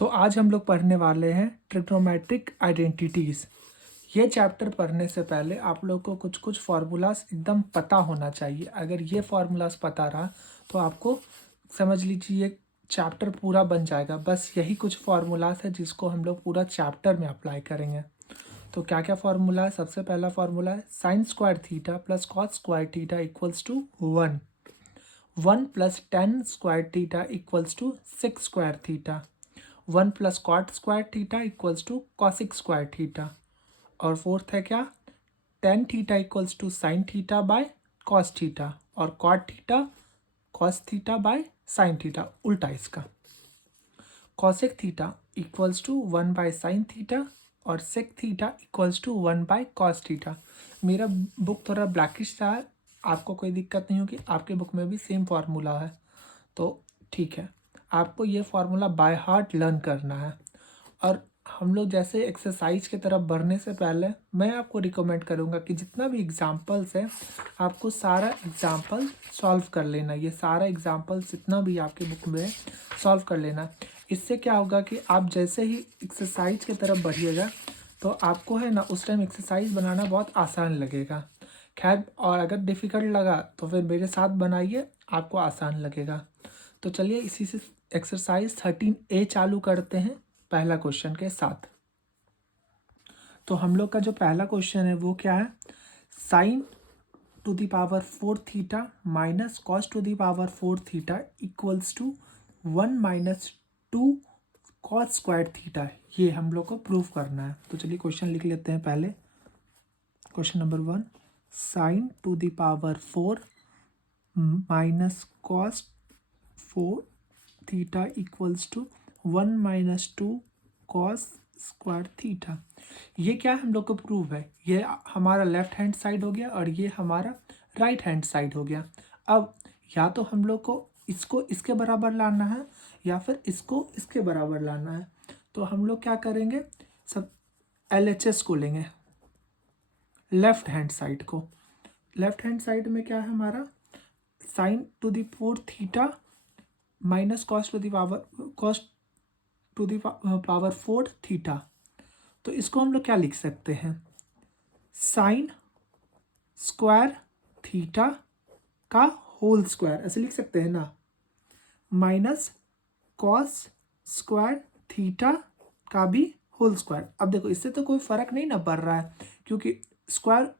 तो आज हम लोग पढ़ने वाले हैं ट्रिग्नोमेट्रिक आइडेंटिटीज़। ये चैप्टर पढ़ने से पहले आप लोग को कुछ कुछ फार्मूलाज एकदम पता होना चाहिए। अगर ये फार्मूलाज पता रहा तो आपको समझ लीजिए ये चैप्टर पूरा बन जाएगा। बस यही कुछ फार्मूलाज है जिसको हम लोग पूरा चैप्टर में अप्लाई करेंगे। तो क्या क्या फार्मूला है? सबसे पहला फार्मूला है sine square theta plus cos square theta equals to 1 plus tan square theta equals to 6 square theta, 1 plus cot square theta equals to cosec square theta. और फोर्थ है क्या? Tan theta equals to sine theta by cos theta, और cot theta cos theta by sine theta, उल्टा इसका। Cosec theta equals to 1 by sine theta और sec theta equals to 1 by cos theta. मेरा book थोड़ा blackish था, आपको कोई दिक्कत नहीं होगी, आपके बुक में भी सेम फार्मूला है तो ठीक है। आपको ये फार्मूला बाय हार्ट लर्न करना है। और हम लोग जैसे एक्सरसाइज की तरफ बढ़ने से पहले मैं आपको रिकमेंड करूँगा कि जितना भी एग्जाम्पल्स है आपको सारा एग्जाम्पल सॉल्व कर लेना। ये सारा एग्जाम्पल जितना भी आपके बुक में है सॉल्व कर लेना। इससे क्या होगा कि आप जैसे ही एक्सरसाइज की तरफ बढ़िएगा तो आपको है ना उस टाइम एक्सरसाइज बनाना बहुत आसान लगेगा। खैर, और अगर डिफ़िकल्ट लगा तो फिर मेरे साथ बनाइए, आपको आसान लगेगा। तो चलिए इसी से एक्सरसाइज 13A चालू करते हैं पहला क्वेश्चन के साथ। तो हम लोग का जो पहला क्वेश्चन है वो क्या है? Sine to the power 4 theta minus cos to the power 4 theta equals to 1 minus 2 cos square theta. ये हम लोग को प्रूव करना है। तो चलिए क्वेश्चन लिख लेते हैं पहले। Question number 1, sine to the power 4 minus cos 4 theta equals to 1 minus 2 cos square theta. ये क्या हम लोग को प्रूव है? ये हमारा लेफ्ट हैंड साइड हो गया और ये हमारा राइट हैंड साइड हो गया। अब या तो हम लोग को इसको इसके बराबर लाना है या फिर इसको इसके बराबर लाना है। तो हम लोग क्या करेंगे, सब LHS को लेंगे, लेफ्ट हैंड साइड को। लेफ्ट हैंड साइड में क्या है हमारा? Sign to the 4 theta minus cos to the power 4 theta. तो इसको हम लोग क्या लिख सकते हैं? साइन स्क्वायर थीटा का होल स्क्वायर, ऐसे लिख सकते हैं ना, माइनस कॉस स्क्वायर थीटा का भी होल स्क्वायर। अब देखो इससे तो कोई फर्क नहीं ना पड़ रहा है क्योंकि स्क्वायर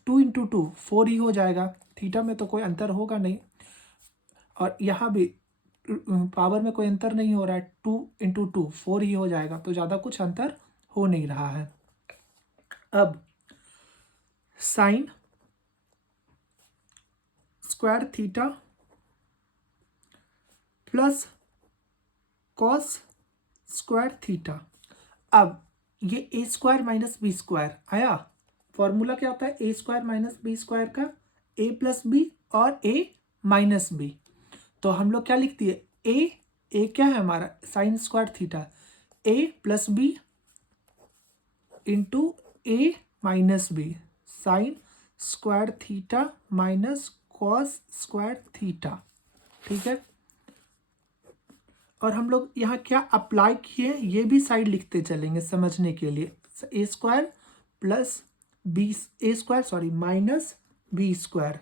2 इंटू 2 4 ही हो जाएगा, थीटा में तो कोई अंतर होगा नहीं, और यहाँ भी पावर में कोई अंतर नहीं हो रहा है, 2 इंटू 2 4 ही हो जाएगा, तो ज़्यादा कुछ अंतर हो नहीं रहा है। अब sine square theta plus cos square theta. अब ये ए स्क्वायर माइनस बी स्क्वायर आया। फॉर्मूला क्या होता है? A square minus B square का, ए प्लस बी और ए माइनस बी। तो हम लोग क्या लिख दिए? ए क्या है हमारा? Sine square theta, A plus B into A minus B, sine square theta minus cos square theta. ठीक है, और हम लोग यहाँ क्या अप्लाई किए ये भी साइड लिखते चलेंगे समझने के लिए। A square plus B, A square sorry minus B square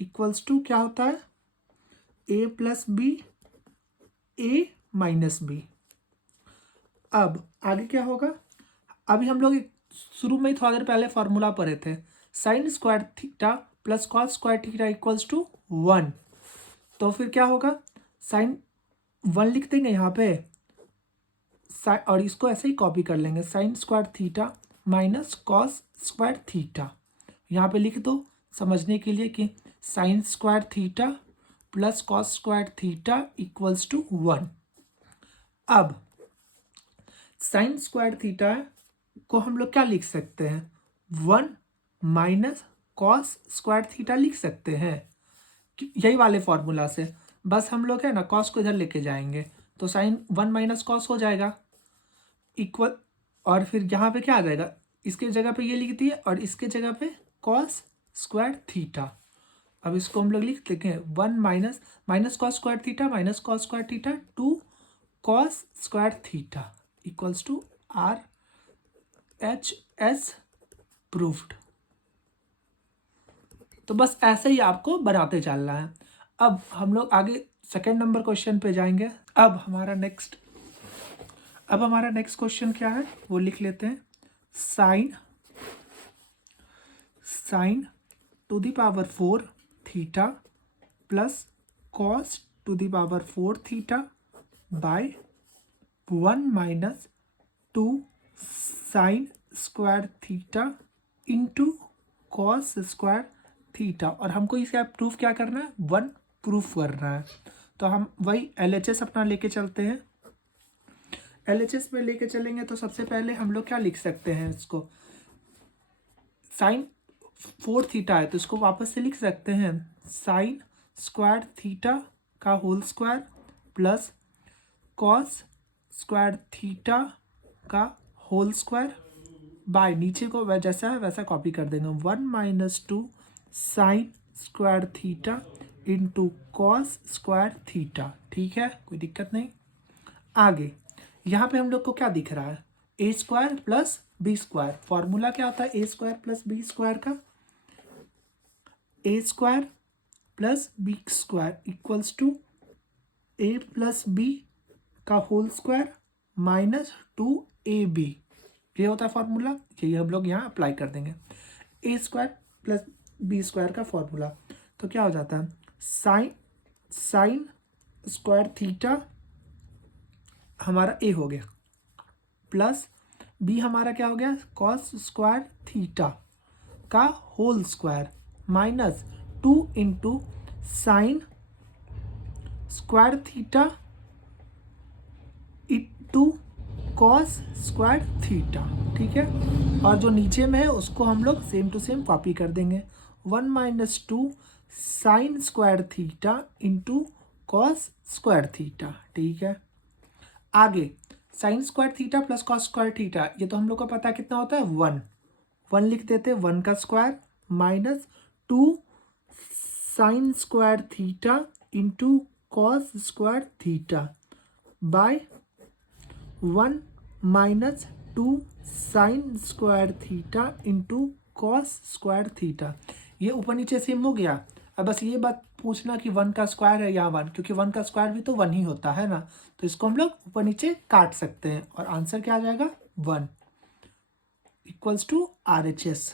equals to क्या होता है? A plus B, A minus B. अब आगे क्या होगा? अभी हम लोग शुरू में ही थोड़ा देर पहले फॉर्मूला पढ़े थे, sine square theta plus cos square theta equals to 1। तो फिर क्या होगा? साइन 1 लिख देंगे यहाँ पे, और इसको ऐसे ही कॉपी कर लेंगे, sine square theta minus cos square theta. यहाँ पे लिख दो समझने के लिए कि sine square theta plus cos square theta equals to 1। अब साइन स्क्वायर थीटा को हम लोग क्या लिख सकते हैं? 1 माइनस कॉस स्क्वायर थीटा लिख सकते हैं, यही वाले फॉर्मूला से। बस हम लोग है ना कॉस को इधर लेके जाएंगे तो साइन 1 माइनस कॉस हो जाएगा इक्वल, और फिर यहाँ पे क्या आ जाएगा? इसके जगह पे ये लिख दिए और इसके जगह पे कॉस स्क्वायर थीटा। अब इसको हम लोग लिख देंगे 1 minus cos square theta minus cos square theta 2 cos square theta equals to RHS proved. तो बस ऐसे ही आपको बनाते चलना है। अब हम लोग आगे सेकेंड नंबर क्वेश्चन पे जाएंगे। अब हमारा नेक्स्ट क्वेश्चन क्या है वो लिख लेते हैं। Sign to the power 4 theta plus cos to the power 4 theta by 1 minus 2 sine square theta into cos square theta. और हमको इसे प्रूफ क्या करना है, 1 प्रूफ करना है। तो हम वही LHS अपना लेके चलते हैं। LHS में लेके चलेंगे तो सबसे पहले हम लोग क्या लिख सकते हैं, इसको साइन 4 थीटा है तो इसको वापस से लिख सकते हैं साइन स्क्वायर थीटा का whole square plus cos square theta का होल स्क्वायर बाय नीचे को जैसा है वैसा कॉपी कर देंगे 1 minus 2 sine square theta into cos square theta. ठीक है, कोई दिक्कत नहीं। आगे यहाँ पे हम लोग को क्या दिख रहा है, A square plus B square. Formula क्या होता है A square plus B square का, A square plus B square equals to A plus B का होल स्क्वायर माइनस 2ab। ये होता है फॉर्मूला, यही हम लोग यहाँ अप्लाई कर देंगे। ए स्क्वायर प्लस बी स्क्वायर का फॉर्मूला तो क्या हो जाता है, साइन स्क्वायर थीटा हमारा ए हो गया प्लस बी हमारा क्या हो गया, कॉस स्क्वायर थीटा का whole square minus 2 into sine square theta into cos square theta. ठीक है, और जो नीचे में है उसको हम लोग सेम टू सेम कॉपी कर देंगे 1 minus 2 sine square theta into cos square theta. ठीक है, आगे sign square theta plus cos square theta, ये तो हम लोग को पता है कितना होता है 1 लिख देते हैं 1 का square minus 2 sine square theta into cos square theta by 1 minus 2 sine square theta into cos square theta. ये ऊपर नीचे सेम हो गया। अब बस ये बात पूछना कि 1 का स्क्वायर है या 1, क्योंकि 1 का स्क्वायर भी तो 1 ही होता है ना, तो इसको हम लोग ऊपर नीचे काट सकते हैं और आंसर क्या आ जाएगा 1 इक्वल्स टू RHS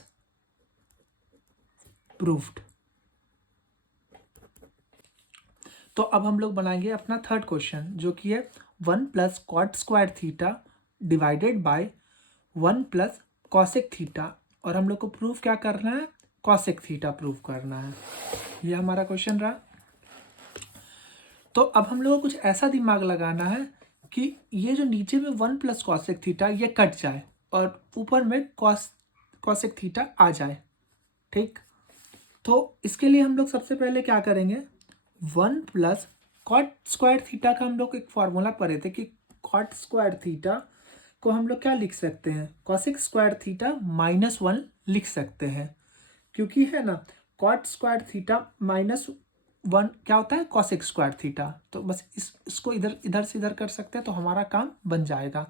प्रूव्ड। तो अब हम लोग बनाएंगे अपना थर्ड क्वेश्चन जो कि है 1 plus cot square theta divided by 1 plus cosec theta. और हम लोग को प्रूफ क्या करना है, कॉसेक थीटा प्रूफ करना है। ये हमारा क्वेश्चन रहा। तो अब हम लोग को कुछ ऐसा दिमाग लगाना है कि ये जो नीचे में 1 प्लस कॉसेक थीटा ये कट जाए और ऊपर में कॉसेक थीटा आ जाए। ठीक, तो इसके लिए हम लोग सबसे पहले क्या करेंगे, 1 प्लस कॉट स्क्वायर थीटा का हम लोग एक फॉर्मूला पढ़े थे कि कॉट स्क्वायर थीटा को हम लोग क्या लिख सकते हैं, कॉसेक स्क्वायर थीटा माइनस 1 लिख सकते हैं, क्योंकि है ना कॉट स्क्वायर थीटा माइनस 1 क्या होता है, कॉसेक स्क्वायर थीटा। तो बस इसको इधर से इधर कर सकते हैं तो हमारा काम बन जाएगा।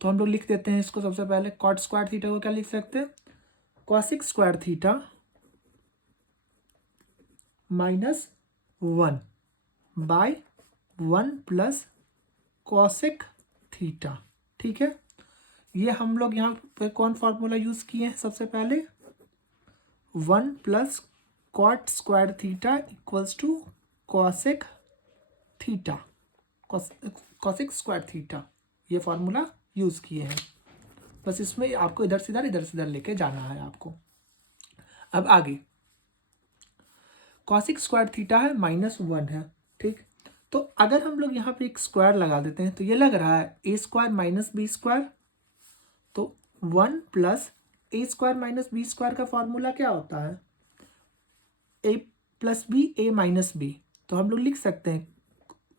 तो हम लोग लिख देते हैं इसको सबसे पहले, कॉट स्क्वायर थीटा को क्या लिख सकते हैं, cosec square theta minus 1 by 1 plus cosec theta. ठीक है, ये हम लोग यहाँ पे कौन फॉर्मूला यूज किए हैं, सबसे पहले 1 plus cot square theta equals to cosec theta, cosec square theta, ये फॉर्मूला यूज किए हैं। बस इसमें आपको इधर से इधर लेके जाना है आपको। अब आगे कॉसेक स्क्वायर थीटा है माइनस 1 है। ठीक, तो अगर हम लोग यहाँ पे एक स्क्वायर लगा देते हैं तो ये लग रहा है A square minus B square. तो 1 plus A square minus B square का फॉर्मूला क्या होता है, A plus B A minus B. तो हम लोग लिख सकते हैं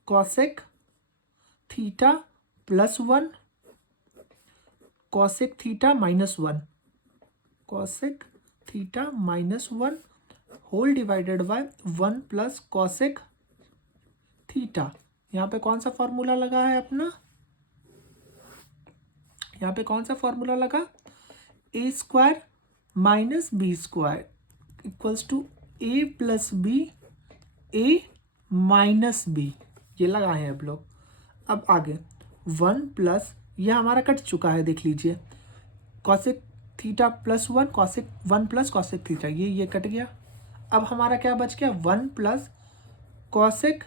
cosec theta plus 1 cosec theta minus 1, cosec theta minus 1 whole divided by 1 plus cosec theta. यहाँ पे कौन सा फॉर्मूला लगा है अपना, यहाँ पे कौन सा फॉर्मूला लगा, A square minus B square equals to A plus B A minus B, ये लगाए हैं आप लोग। अब आगे 1 प्लस, यह हमारा कट चुका है देख लीजिए, cosec theta plus 1 cosec 1 plus cosec theta, ये कट गया। अब हमारा क्या बच गया, 1 plus cosec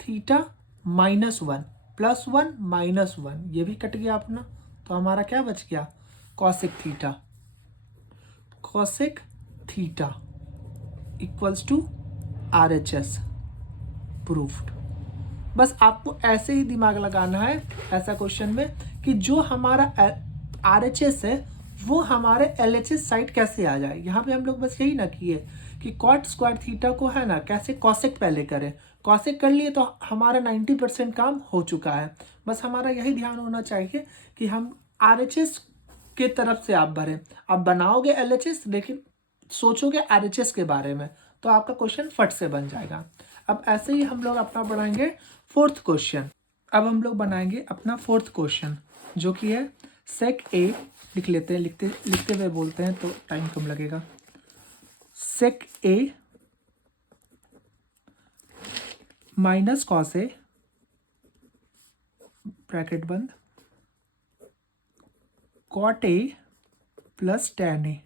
theta minus 1 plus 1 minus 1, ये भी कट गया अपना। तो हमारा क्या बच गया, cosec theta, cosec theta equals to RHS proved. बस आपको ऐसे ही दिमाग लगाना है ऐसा क्वेश्चन में कि जो हमारा RHS है वो हमारे LHS साइड कैसे आ जाए। यहाँ पे हम लोग बस यही ना किए कि कॉट स्क्वायर थीटा को है ना कैसे कॉसेक पहले करें, कॉसेक कर लिए तो हमारा 90% काम हो चुका है। बस हमारा यही ध्यान होना चाहिए कि हम RHS के तरफ से आप भरें। आप बनाओगे LHS लेकिन सोचोगे RHS के बारे में तो आपका क्वेश्चन फट से बन जाएगा। अब ऐसे ही हम लोग अपना बनाएंगे फोर्थ क्वेश्चन। अब हम लोग बनाएंगे अपना फोर्थ क्वेश्चन जो कि है सेक ए, लिख लेते हैं, लिखते हुए बोलते हैं तो टाइम कम लगेगा। Sec A minus cos A bracket बंद cot A plus tan A,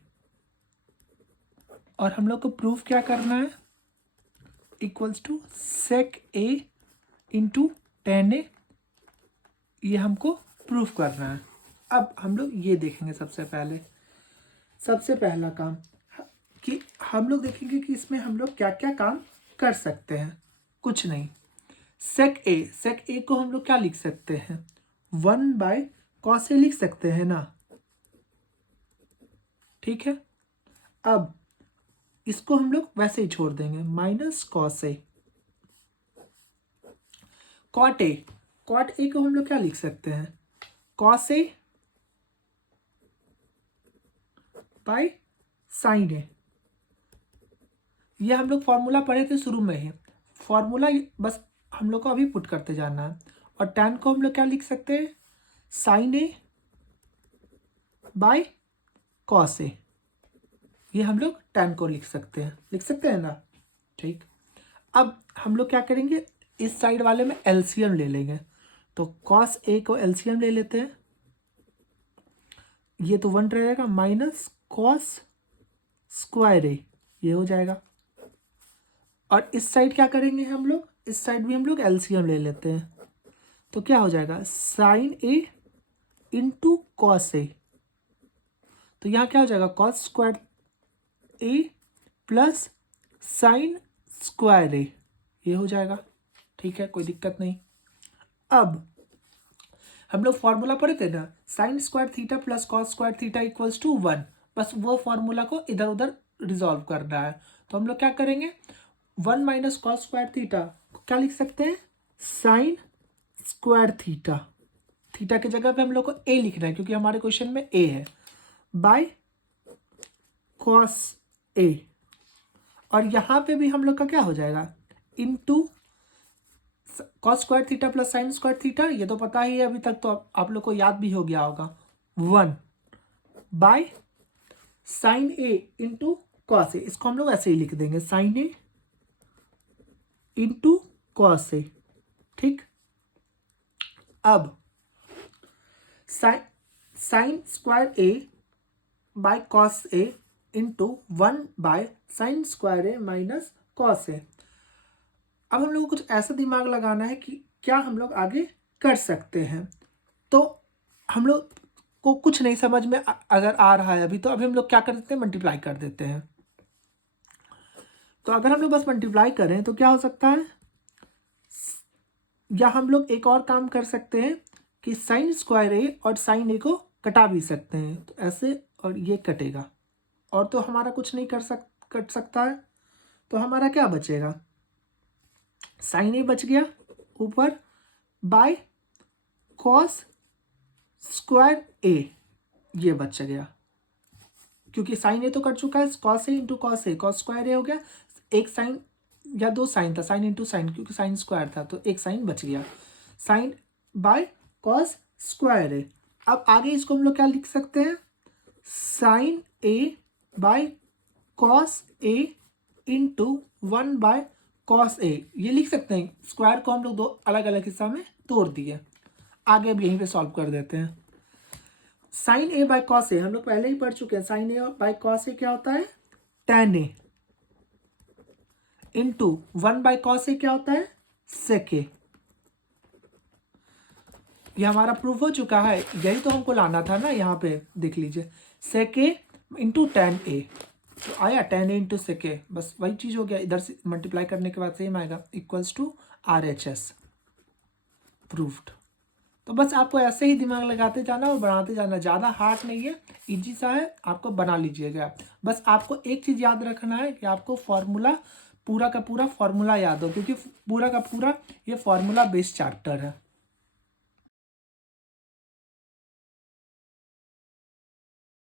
और हम लोग को प्रूफ क्या करना है, equals to sec A into tan A, ये हमको प्रूफ करना है। अब हम लोग ये देखेंगे सबसे पहला काम कि हम लोग देखेंगे कि इसमें हम लोग क्या क्या काम कर सकते हैं। कुछ नहीं, सेक ए को हम लोग क्या लिख सकते हैं, 1 बाय कॉस ए लिख सकते हैं ना, ठीक है। अब इसको हम लोग वैसे ही छोड़ देंगे, minus cos A. Cot A को हम लोग क्या लिख सकते हैं, cos A by sine A. ये हम लोग फॉर्मूला पढ़े थे शुरू में ही, फॉर्मूला बस हम लोग को अभी पुट करते जाना है। और टैन को हम लोग क्या लिख सकते हैं, sine A by cos A, ये हम लोग टैन को लिख सकते हैं ना, ठीक। अब हम लोग क्या करेंगे, इस साइड वाले में एलसीएम ले लेंगे, तो कॉस ए को एलसीएम ले लेते हैं, ये तो 1 रहेगा, माइनस कॉस स्क्वायर ए, ये हो जाएगा। और इस साइड क्या करेंगे हम लोग, इस साइड भी हम लोग एलसीएम ले लेते हैं, तो क्या हो जाएगा, साइन ए इंटू कॉस ए, तो यहाँ क्या हो जाएगा, कॉस स्क्वायर ए प्लस साइन स्क्वायर ए, ये हो जाएगा, ठीक है, कोई दिक्कत नहीं। अब हम लोग फॉर्मूला पढ़े थे ना, sine square theta plus cos square theta equals to 1, बस वो फॉर्मूला को इधर उधर रिजॉल्व करना है। तो हम लोग क्या करेंगे, 1 माइनस कॉस स्क्वायर थीटा क्या लिख सकते हैं, साइन स्क्वायर थीटा, थीटा की जगह पे हम लोग को ए लिखना है क्योंकि हमारे क्वेश्चन में ए है, बाय कॉस ए। और यहाँ पे भी हम लोग का क्या हो जाएगा, into cos square theta plus sign square theta, ये तो पता ही है अभी तक, तो आप लोग को याद भी हो गया होगा, 1 by sine A into cos A, इसको हम लोग ऐसे ही लिख देंगे, sine A into cos A, ठीक। अब sine square A by cos A into 1 by sine square A minus cos A. अब हम लोग को कुछ ऐसा दिमाग लगाना है कि क्या हम लोग आगे कर सकते हैं। तो हम लोग को कुछ नहीं समझ में अगर आ रहा है अभी, तो अभी हम लोग क्या कर देते हैं, मल्टीप्लाई कर देते हैं। तो अगर हम लोग बस मल्टीप्लाई करें तो क्या हो सकता है, या हम लोग एक और काम कर सकते हैं कि साइन स्क्वायर ए और साइन ए को कटा भी सकते हैं, तो ऐसे, और ये कटेगा, और तो हमारा कुछ नहीं कट सकता है। तो हमारा क्या बचेगा, साइन ए बच गया ऊपर, बाय कॉस स्क्वायर ए, ये बच गया क्योंकि साइन ए तो कट चुका है, cos A into cos A, cos square A हो गया, एक साइन या 2 साइन था, साइन इंटू साइन, क्योंकि साइन स्क्वायर था तो एक साइन बच गया, sine by cos square A. अब आगे इसको हम लोग क्या लिख सकते हैं, sine A by cos A into 1 by cos A, ये लिख सकते हैं। स्क्वायर को हम लोग दो अलग अलग हिस्सा में तोड़ दिए, आगे अब यहीं पे सॉल्व कर देते हैं। Sine A by cos A हम लोग पहले ही पढ़ चुके हैं, sine A by cos A क्या होता है, tan A, into 1 by cos A क्या होता है, sec ए। ये हमारा प्रूफ हो चुका है, यही तो हमको लाना था ना, यहाँ पे देख लीजिए, sec ए इंटू tan ए, तो आया tan ए इंटू sec ए, बस वही चीज़ हो गया, इधर से मल्टीप्लाई करने के बाद सेम आएगा, इक्वल्स टू RHS, प्रूफ्ड। तो बस आपको ऐसे ही दिमाग लगाते जाना और बनाते जाना, ज़्यादा हार्ड नहीं है, इजी सा है, आपको बना लीजिएगा। बस आपको एक चीज़ याद रखना है कि आपको फॉर्मूला पूरा का पूरा फॉर्मूला याद हो, क्योंकि पूरा का पूरा ये फॉर्मूला बेस्ड चैप्टर है।